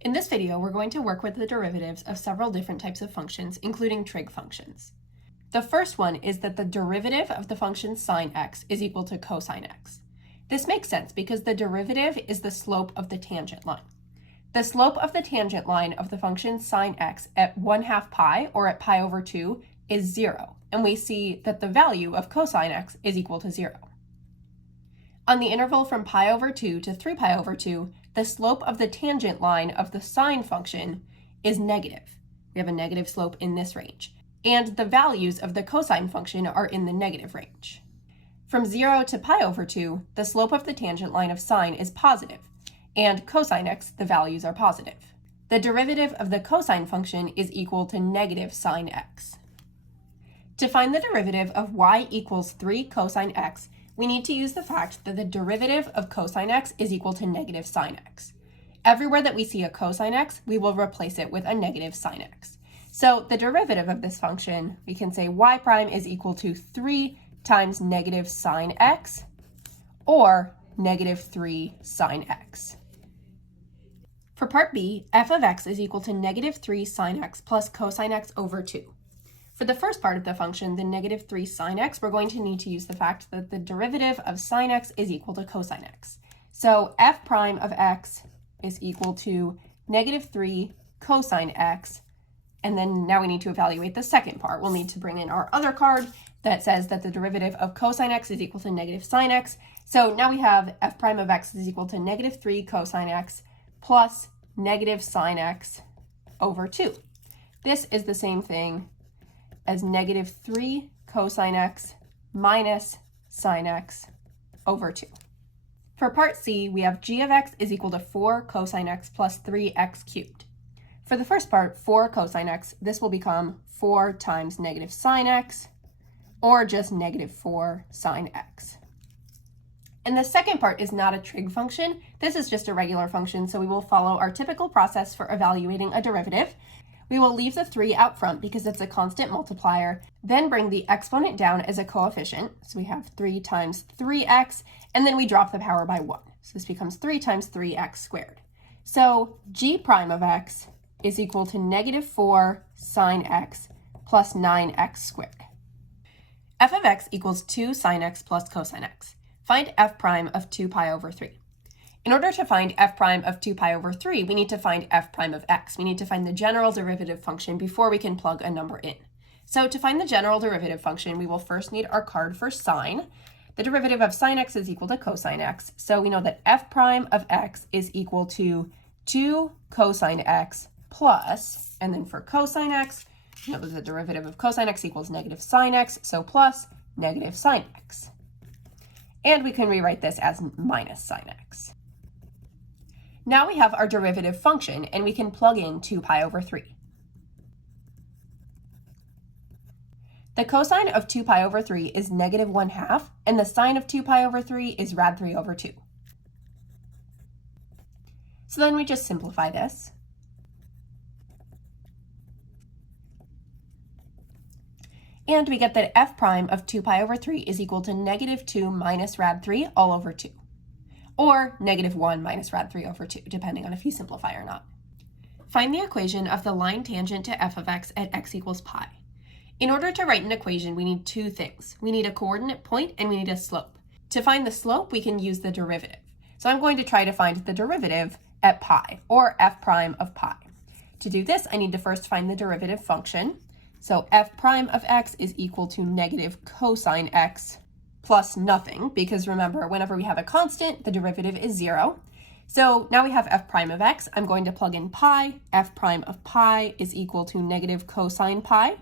In this video, we're going to work with the derivatives of several different types of functions, including trig functions. The first one is that the derivative of the function sine x is equal to cosine x. This makes sense because the derivative is the slope of the tangent line. The slope of the tangent line of the function sine x at 1/2 pi, or at pi over 2, is 0, and we see that the value of cosine x is equal to 0. On the interval from pi over 2 to 3 pi over 2, the slope of the tangent line of the sine function is negative. We have a negative slope in this range, and the values of the cosine function are in the negative range. From 0 to pi over 2, the slope of the tangent line of sine is positive, and cosine x, the values are positive. The derivative of the cosine function is equal to negative sine x. To find the derivative of y equals 3 cosine x, we need to use the fact that the derivative of cosine x is equal to negative sine x. Everywhere that we see a cosine x, we will replace it with a negative sine x. So the derivative of this function, we can say y prime is equal to 3 times negative sine x, or negative 3 sine x. For part B, f of x is equal to negative 3 sine x plus cosine x over 2. For the first part of the function, the negative 3 sine x, we're going to need to use the fact that the derivative of sine x is equal to cosine x. So f prime of x is equal to negative 3 cosine x, and then now we need to evaluate the second part. We'll need to bring in our other card that says that the derivative of cosine x is equal to negative sine x. So now we have f prime of x is equal to negative 3 cosine x plus negative sine x over 2. This is the same thing as negative 3 cosine x minus sine x over 2. For part C, we have g of x is equal to 4 cosine x plus 3x cubed. For the first part, 4 cosine x, this will become 4 times negative sine x, or just negative 4 sine x. And the second part is not a trig function. This is just a regular function, so we will follow our typical process for evaluating a derivative. We will leave the 3 out front because it's a constant multiplier, then bring the exponent down as a coefficient. So we have 3 times 3x, and then we drop the power by 1. So this becomes 3 times 3x squared. So g prime of x is equal to negative 4 sine x plus 9x squared. F of x equals 2 sine x plus cosine x. Find f prime of 2 pi over 3. In order to find f prime of 2 pi over 3, we need to find f prime of x. We need to find the general derivative function before we can plug a number in. So to find the general derivative function, we will first need our card for sine. The derivative of sine x is equal to cosine x. So we know that f prime of x is equal to 2 cosine x plus, and then for cosine x, we know that the derivative of cosine x equals negative sine x, so plus negative sine x. And we can rewrite this as minus sine x. Now we have our derivative function, and we can plug in 2 pi over 3. The cosine of 2 pi over 3 is negative 1/2, and the sine of 2 pi over 3 is rad 3 over 2. So then we just simplify this. And we get that f prime of 2 pi over 3 is equal to negative 2 minus rad 3 all over 2. Or negative 1 minus rad 3 over 2, depending on if you simplify or not. Find the equation of the line tangent to f of x at x equals pi. In order to write an equation, we need two things. We need a coordinate point and we need a slope. To find the slope, we can use the derivative. So I'm going to try to find the derivative at pi, or f prime of pi. To do this, I need to first find the derivative function. So f prime of x is equal to negative cosine x plus nothing, because remember, whenever we have a constant, the derivative is 0. So now we have f prime of x. I'm going to plug in pi. F prime of pi is equal to negative cosine pi.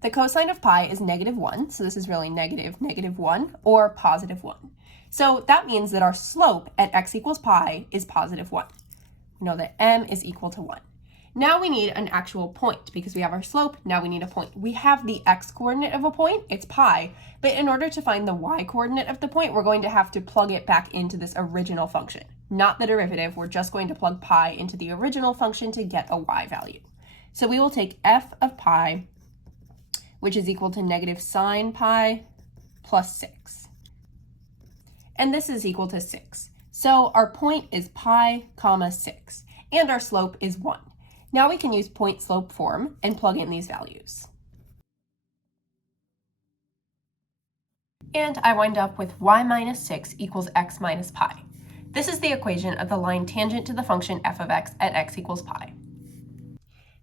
The cosine of pi is negative 1, so this is really negative 1, or positive 1. So that means that our slope at x equals pi is positive 1. We know that m is equal to 1. Now we need an actual point because we have our slope. Now we need a point. We have the x coordinate of a point, it's pi, but in order to find the y coordinate of the point, we're going to have to plug it back into this original function, not the derivative. We're just going to plug pi into the original function to get a y value. So we will take f of pi, which is equal to negative sine pi plus 6. And this is equal to 6. So our point is pi comma 6. and our slope is 1. Now we can use point-slope form and plug in these values. And I wind up with y minus 6 equals x minus pi. This is the equation of the line tangent to the function f of x at x equals pi.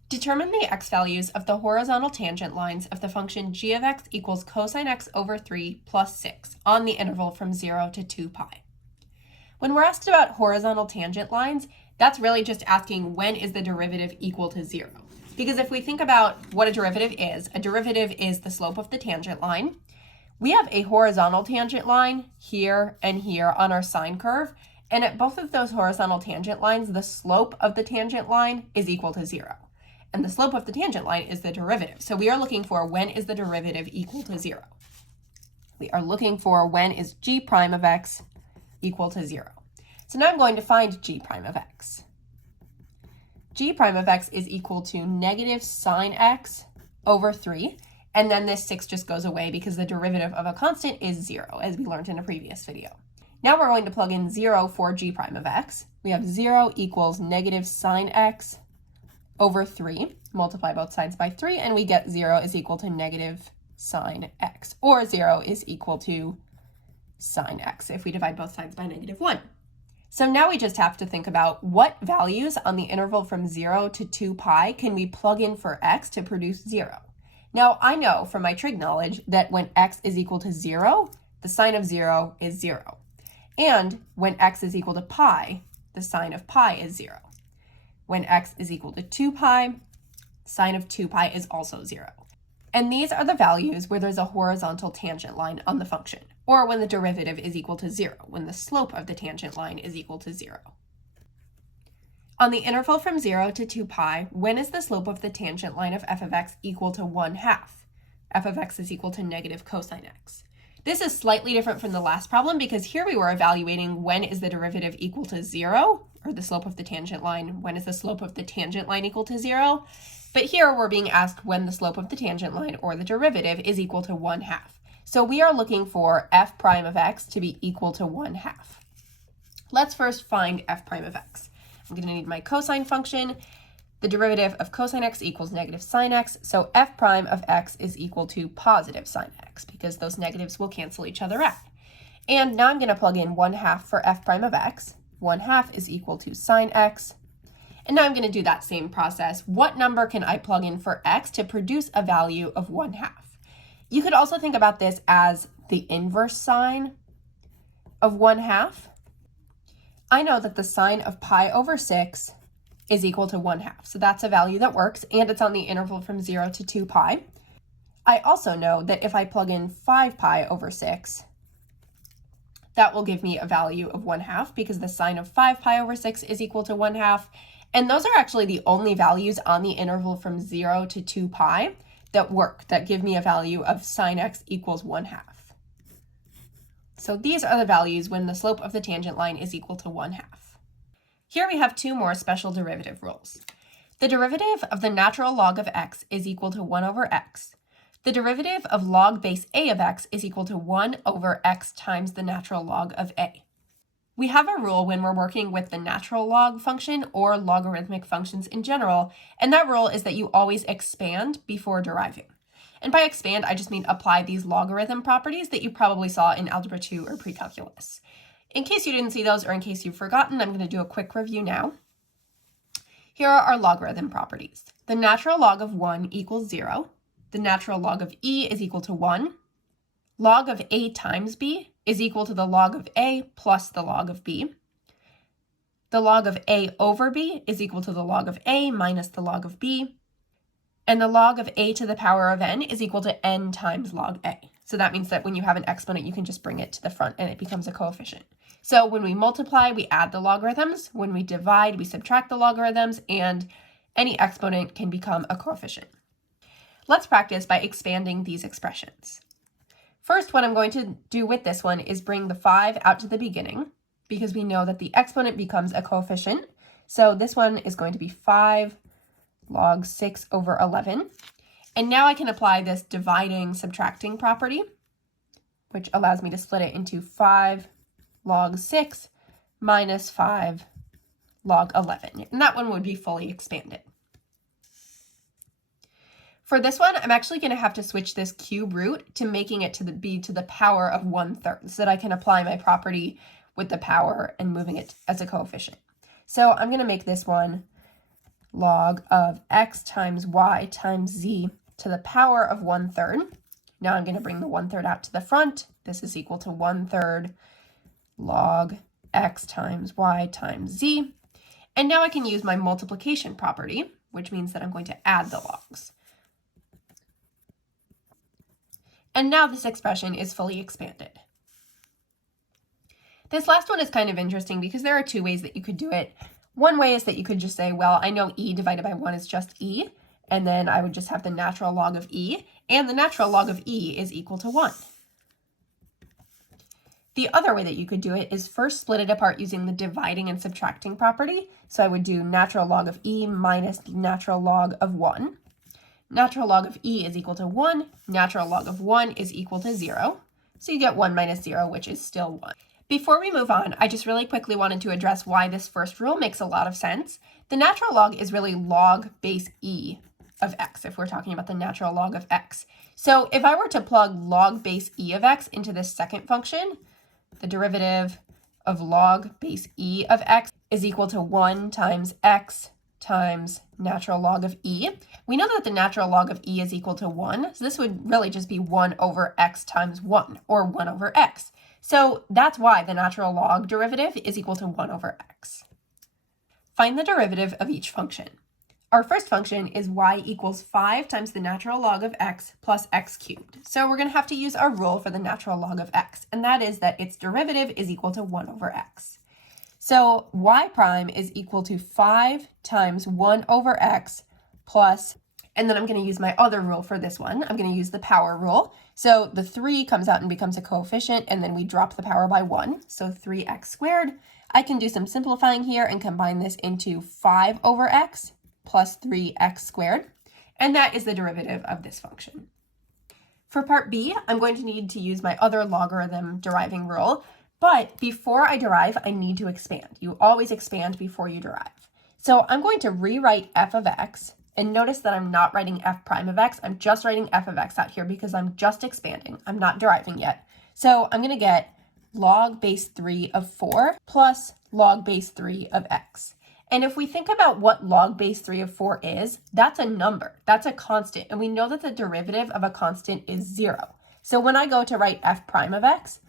Determine the x values of the horizontal tangent lines of the function g of x equals cosine x over 3 plus 6 on the interval from 0 to 2 pi. When we're asked about horizontal tangent lines, that's really just asking when is the derivative equal to 0. Because if we think about what a derivative is the slope of the tangent line. We have a horizontal tangent line here and here on our sine curve, and at both of those horizontal tangent lines, the slope of the tangent line is equal to 0. And the slope of the tangent line is the derivative. So we are looking for when is the derivative equal to 0. We are looking for when is g prime of x equal to 0. So now I'm going to find g prime of x. G prime of x is equal to negative sine x over 3. And then this 6 just goes away because the derivative of a constant is 0, as we learned in a previous video. Now we're going to plug in 0 for g prime of x. We have 0 equals negative sine x over 3. Multiply both sides by 3, and we get 0 is equal to negative sine x, or 0 is equal to sine x if we divide both sides by negative 1. So now we just have to think about what values on the interval from 0 to 2 pi can we plug in for x to produce 0. Now, I know from my trig knowledge that when x is equal to 0, the sine of 0 is 0. And when x is equal to pi, the sine of pi is 0. When x is equal to 2 pi, sine of 2 pi is also 0. And these are the values where there's a horizontal tangent line on the function, or when the derivative is equal to 0, when the slope of the tangent line is equal to 0. On the interval from 0 to 2 pi, when is the slope of the tangent line of f of x equal to 1/2? F of x is equal to negative cosine x. This is slightly different from the last problem because here we were evaluating when is the derivative equal to 0, or the slope of the tangent line, when is the slope of the tangent line equal to 0? But here we're being asked when the slope of the tangent line, or the derivative, is equal to 1/2. So we are looking for f prime of x to be equal to 1/2. Let's first find f prime of x. I'm going to need my cosine function. The derivative of cosine x equals negative sine x, so f prime of x is equal to positive sine x, because those negatives will cancel each other out. And now I'm going to plug in 1/2 for f prime of x. 1/2 is equal to sine x. And now I'm going to do that same process. What number can I plug in for x to produce a value of 1/2? You could also think about this as the inverse sine of 1/2. I know that the sine of pi over 6 is equal to 1/2. So that's a value that works, and it's on the interval from 0 to 2 pi. I also know that if I plug in 5 pi over 6, that will give me a value of 1/2 because the sine of 5 pi over 6 is equal to 1/2. And those are actually the only values on the interval from 0 to 2 pi that work, that give me a value of sine x equals 1/2. So these are the values when the slope of the tangent line is equal to 1/2. Here we have two more special derivative rules. The derivative of the natural log of x is equal to 1 over x. The derivative of log base a of x is equal to 1 over x times the natural log of a. We have a rule when we're working with the natural log function or logarithmic functions in general, and that rule is that you always expand before deriving. And by expand, I just mean apply these logarithm properties that you probably saw in Algebra 2 or Pre-Calculus. In case you didn't see those, or in case you've forgotten, I'm going to do a quick review now. Here are our logarithm properties. The natural log of 1 equals 0. The natural log of e is equal to 1. Log of a times b is equal to the log of a plus the log of b. The log of a over b is equal to the log of a minus the log of b. And the log of a to the power of n is equal to n times log a. So that means that when you have an exponent, you can just bring it to the front and it becomes a coefficient. So when we multiply, we add the logarithms. When we divide, we subtract the logarithms, and any exponent can become a coefficient. Let's practice by expanding these expressions. First, what I'm going to do with this one is bring the 5 out to the beginning, because we know that the exponent becomes a coefficient. So this one is going to be 5 log 6 over 11. And now I can apply this dividing subtracting property, which allows me to split it into 5 log 6 minus 5 log 11. And that one would be fully expanded. For this one, I'm actually going to have to switch this cube root to making it to be to the power of 1/3 so that I can apply my property with the power and moving it as a coefficient. So I'm going to make this one log of x times y times z to the power of 1/3. Now I'm going to bring the 1/3 out to the front. This is equal to 1/3 log x times y times z. And now I can use my multiplication property, which means that I'm going to add the logs. And now this expression is fully expanded. This last one is kind of interesting because there are two ways that you could do it. One way is that you could just say, well, I know e divided by 1 is just e, and then I would just have the natural log of e, and the natural log of e is equal to 1. The other way that you could do it is first split it apart using the dividing and subtracting property. So I would do natural log of e minus natural log of 1. Natural log of e is equal to 1. Natural log of 1 is equal to 0. So you get 1 minus 0, which is still 1. Before we move on, I just really quickly wanted to address why this first rule makes a lot of sense. The natural log is really log base e of x, if we're talking about the natural log of x. So if I were to plug log base e of x into this second function, the derivative of log base e of x is equal to 1 times x times natural log of e. We know that the natural log of e is equal to 1, so this would really just be 1 over x times 1, or 1 over x. So that's why the natural log derivative is equal to 1 over x. Find the derivative of each function. Our first function is y equals 5 times the natural log of x plus x cubed. So we're going to have to use our rule for the natural log of x, and that is that its derivative is equal to 1 over x. So y prime is equal to 5 times 1 over x plus, and then I'm going to use my other rule for this one. I'm going to use the power rule. So the 3 comes out and becomes a coefficient, and then we drop the power by 1, so 3x squared. I can do some simplifying here and combine this into 5 over x plus 3x squared, and that is the derivative of this function. For part B, I'm going to need to use my other logarithm deriving rule, but before I derive, I need to expand. You always expand before you derive. So I'm going to rewrite f of x, and notice that I'm not writing f prime of x, I'm just writing f of x out here because I'm just expanding, I'm not deriving yet. So I'm going to get log base 3 of 4 plus log base 3 of x. And if we think about what log base 3 of 4 is, that's a number, that's a constant, and we know that the derivative of a constant is 0. So when I go to write f prime of x,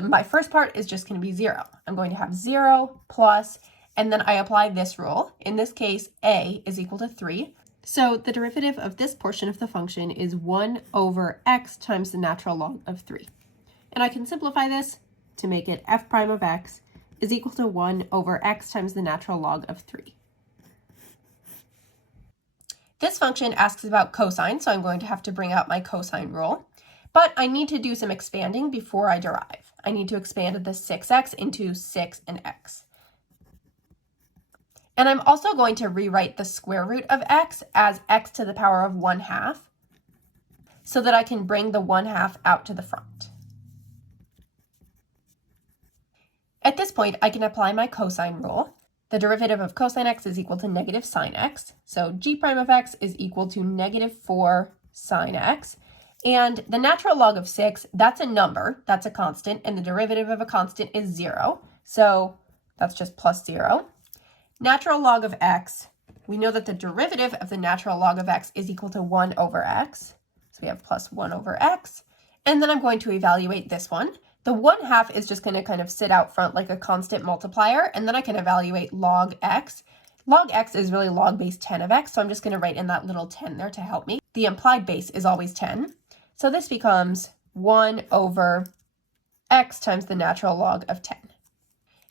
my first part is just going to be 0. I'm going to have 0 plus, and then I apply this rule. In this case, a is equal to 3. So the derivative of this portion of the function is 1 over x times the natural log of 3. And I can simplify this to make it f prime of x is equal to 1 over x times the natural log of 3. This function asks about cosine, so I'm going to have to bring out my cosine rule. But I need to do some expanding before I derive. I need to expand the 6x into 6 and x. And I'm also going to rewrite the square root of x as x to the power of 1/2 so that I can bring the 1/2 out to the front. At this point, I can apply my cosine rule. The derivative of cosine x is equal to negative sine x. So g prime of x is equal to negative 4 sine x. And the natural log of 6, that's a number, that's a constant, and the derivative of a constant is 0. So that's just plus 0. Natural log of x, we know that the derivative of the natural log of x is equal to 1 over x. So we have plus 1 over x. And then I'm going to evaluate this one. The 1/2 is just going to kind of sit out front like a constant multiplier, and then I can evaluate log x. Log x is really log base 10 of x, so I'm just going to write in that little 10 there to help me. The implied base is always 10. So this becomes 1 over x times the natural log of 10.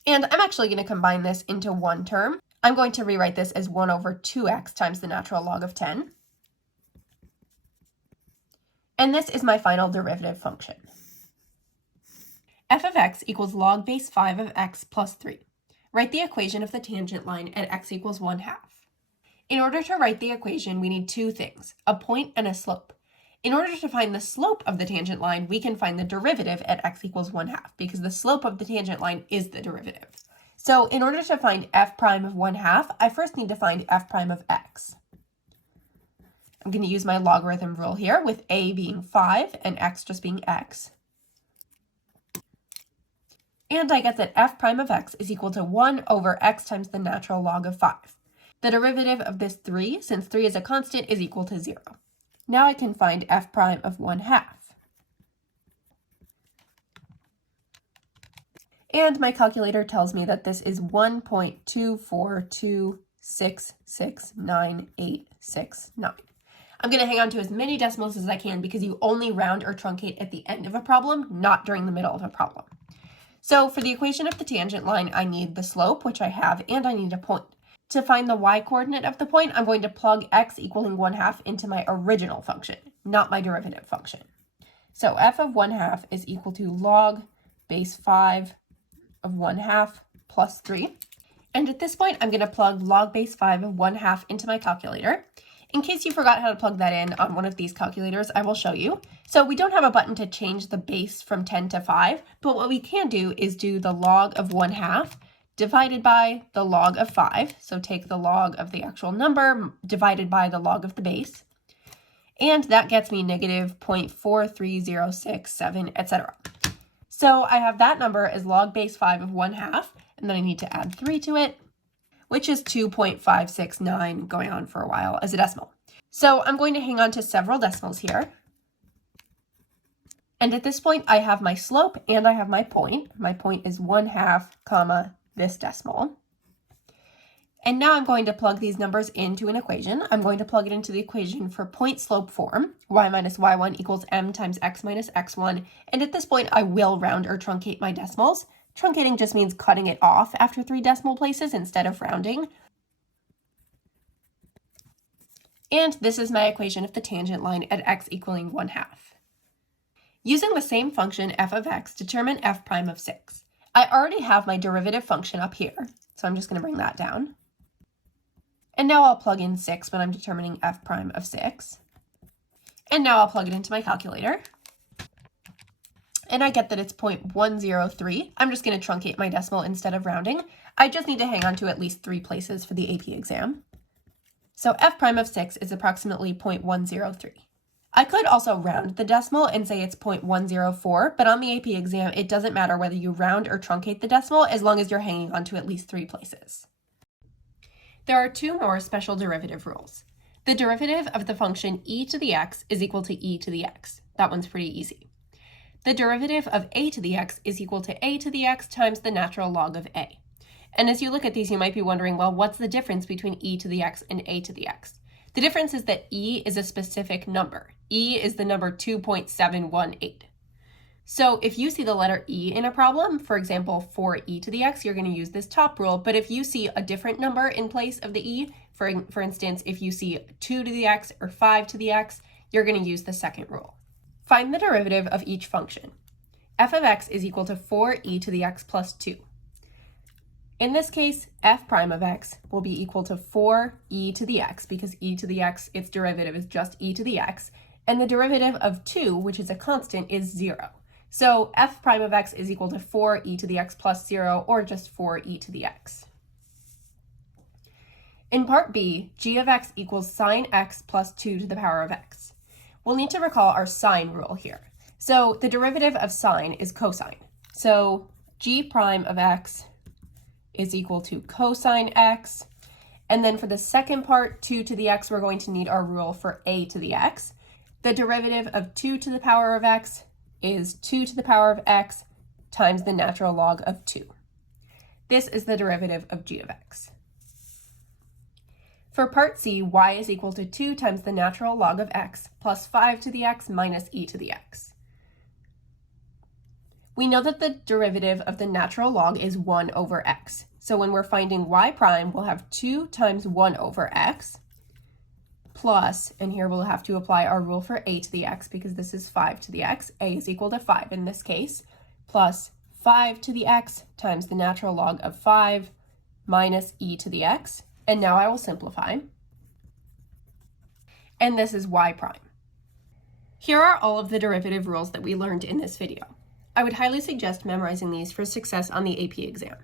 And I'm actually going to combine this into one term. I'm going to rewrite this as 1 over 2x times the natural log of 10. And this is my final derivative function. F of x equals log base 5 of x plus 3. Write the equation of the tangent line at x equals 1/2. In order to write the equation, we need two things, a point and a slope. In order to find the slope of the tangent line, we can find the derivative at x equals 1/2 because the slope of the tangent line is the derivative. So in order to find f prime of 1/2, I first need to find f prime of x. I'm going to use my logarithm rule here, with a being 5 and x just being x. And I get that f prime of x is equal to 1 over x times the natural log of 5. The derivative of this 3, since 3 is a constant, is equal to 0. Now I can find f prime of 1/2. And my calculator tells me that this is 1.242669869. I'm going to hang on to as many decimals as I can because you only round or truncate at the end of a problem, not during the middle of a problem. So for the equation of the tangent line, I need the slope, which I have, and I need a point. To find the y-coordinate of the point, I'm going to plug x equaling 1/2 into my original function, not my derivative function. So f of 1/2 is equal to log base 5 of 1/2 plus 3. And at this point, I'm going to plug log base 5 of 1/2 into my calculator. In case you forgot how to plug that in on one of these calculators, I will show you. So we don't have a button to change the base from 10 to 5, but what we can do is do the log of 1/2 divided by the log of 5. So take the log of the actual number divided by the log of the base. And that gets me negative 0.43067, etc. So I have that number as log base 5 of 1/2, and then I need to add 3 to it, which is 2.569 going on for a while as a decimal. So I'm going to hang on to several decimals here. And at this point, I have my slope and I have my point. My point is 1/2, comma, this decimal. And now I'm going to plug these numbers into an equation. I'm going to plug it into the equation for point slope form, y minus y1 equals m times x minus x1. And at this point, I will round or truncate my decimals. Truncating just means cutting it off after 3 decimal places instead of rounding. And this is my equation of the tangent line at x equaling 1/2. Using the same function f of x, determine f prime of 6. I already have my derivative function up here, so I'm just going to bring that down. And now I'll plug in 6 when I'm determining f prime of 6. And now I'll plug it into my calculator. And I get that it's 0.103. I'm just going to truncate my decimal instead of rounding. I just need to hang on to at least 3 places for the AP exam. So f prime of 6 is approximately 0.103. I could also round the decimal and say it's 0.104, but on the AP exam, it doesn't matter whether you round or truncate the decimal as long as you're hanging on to at least 3 places. There are 2 more special derivative rules. The derivative of the function e to the x is equal to e to the x. That one's pretty easy. The derivative of a to the x is equal to a to the x times the natural log of a. And as you look at these, you might be wondering, well, what's the difference between e to the x and a to the x? The difference is that e is a specific number. E is the number 2.718. So if you see the letter e in a problem, for example, for e to the x, you're going to use this top rule. But if you see a different number in place of the e, for instance, if you see 2 to the x or 5 to the x, you're going to use the second rule. Find the derivative of each function. F of x is equal to 4e to the x plus 2. In this case, f prime of x will be equal to 4e to the x, because e to the x, its derivative is just e to the x, and the derivative of 2, which is a constant, is 0. So f prime of x is equal to 4e to the x plus 0, or just 4e to the x. In part b, g of x equals sine x plus 2 to the power of x. We'll need to recall our sine rule here. So the derivative of sine is cosine. So g prime of x is equal to cosine x. And then for the second part, 2 to the x, we're going to need our rule for a to the x. The derivative of 2 to the power of x is 2 to the power of x times the natural log of 2. This is the derivative of g of x. For part c, y is equal to 2 times the natural log of x plus 5 to the x minus e to the x. We know that the derivative of the natural log is 1 over x. So when we're finding y prime, we'll have 2 times 1 over x plus, and here we'll have to apply our rule for a to the x because this is 5 to the x. A is equal to 5 in this case, plus 5 to the x times the natural log of 5 minus e to the x. And now I will simplify. And this is y prime. Here are all of the derivative rules that we learned in this video. I would highly suggest memorizing these for success on the AP exam.